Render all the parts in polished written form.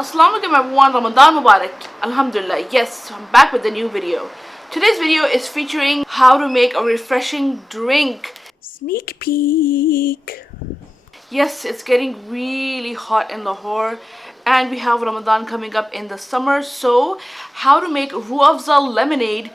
Assalamu alaikum everyone, Ramadan Mubarak. Alhamdulillah, yes, I'm back with a new video. Today's video is featuring how to make a refreshing drink. Sneak peek. Yes, it's getting really hot in Lahore and we have Ramadan coming up in the summer. So, how to make Rooh Afza Lemonade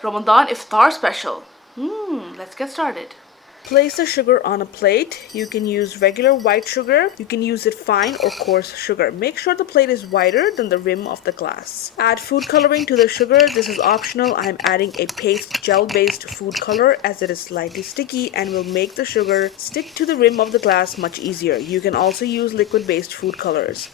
Ramadan Iftar special. Let's get started. Place the sugar on a plate. You can use regular white sugar. You can use it fine or coarse sugar. Make sure the plate is wider than the rim of the glass. Add food coloring to the sugar. This is optional. I am adding a paste gel-based food color as it is slightly sticky and will make the sugar stick to the rim of the glass much easier. You can also use liquid-based food colors.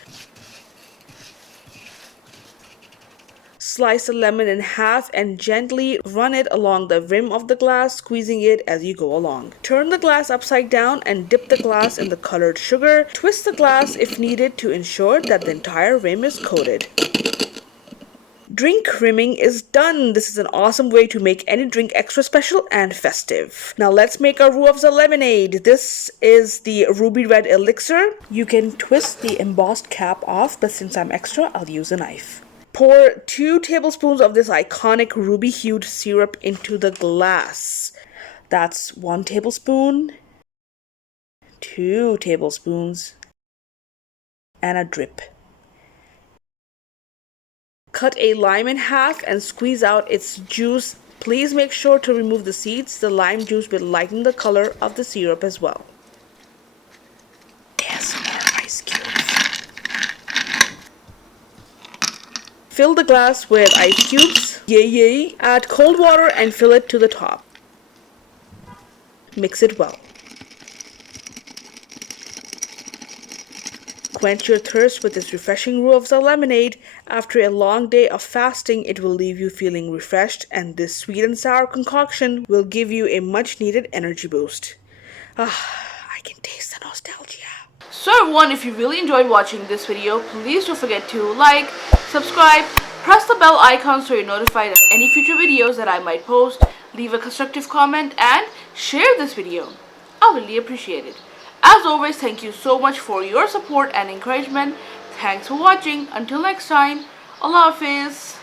Slice the lemon in half and gently run it along the rim of the glass, squeezing it as you go along. Turn the glass upside down and dip the glass in the colored sugar. Twist the glass if needed to ensure that the entire rim is coated. Drink rimming is done. This is an awesome way to make any drink extra special and festive. Now let's make our Rooh Afza Lemonade. This is the ruby red elixir. You can twist the embossed cap off, but since I'm extra, I'll use a knife. Pour 2 tablespoons of this iconic ruby-hued syrup into the glass. That's 1 tablespoon, 2 tablespoons, and a drip. Cut a lime in half and squeeze out its juice. Please make sure to remove the seeds. The lime juice will lighten the color of the syrup as well. Ice cubes. Fill the glass with ice cubes. Yay. Add cold water and fill it to the top. Mix it well. Quench your thirst with this refreshing Rooh Afza lemonade. After a long day of fasting, it will leave you feeling refreshed, and this sweet and sour concoction will give you a much needed energy boost. I can taste the nostalgia. So everyone, if you really enjoyed watching this video, please don't forget to like, subscribe, press the bell icon so you're notified of any future videos that I might post, leave a constructive comment and share this video. I really appreciate it. As always, thank you so much for your support and encouragement. Thanks for watching. Until next time, Allah Hafiz.